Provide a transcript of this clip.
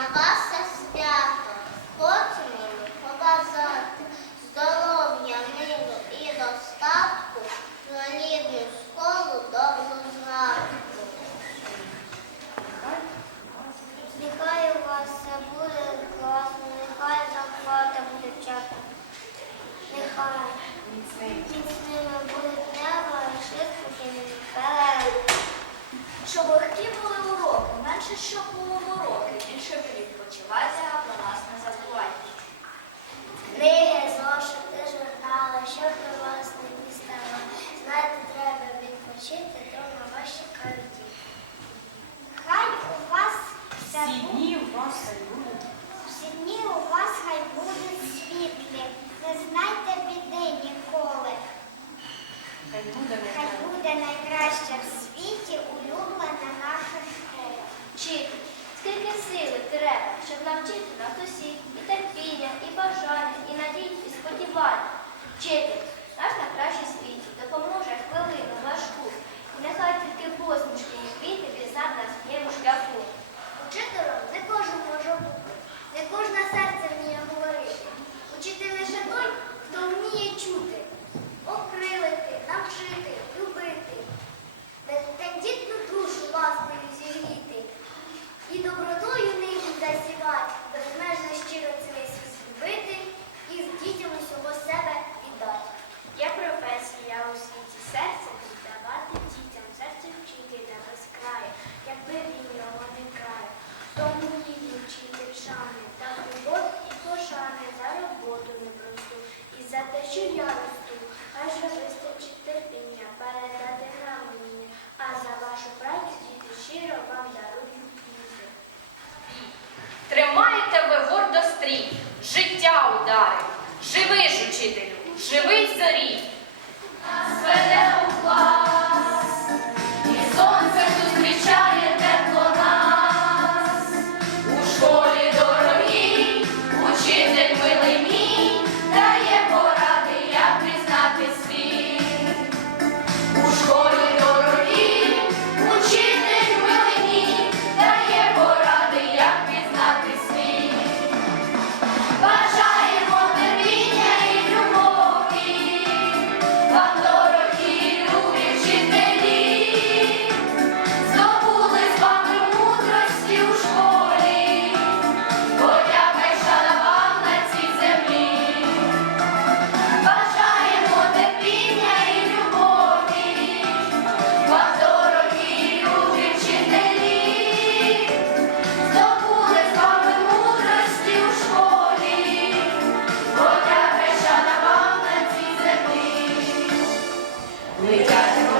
Navas. зорі, життя ударив, живи ж, учителю, живи, зорі. Gracias.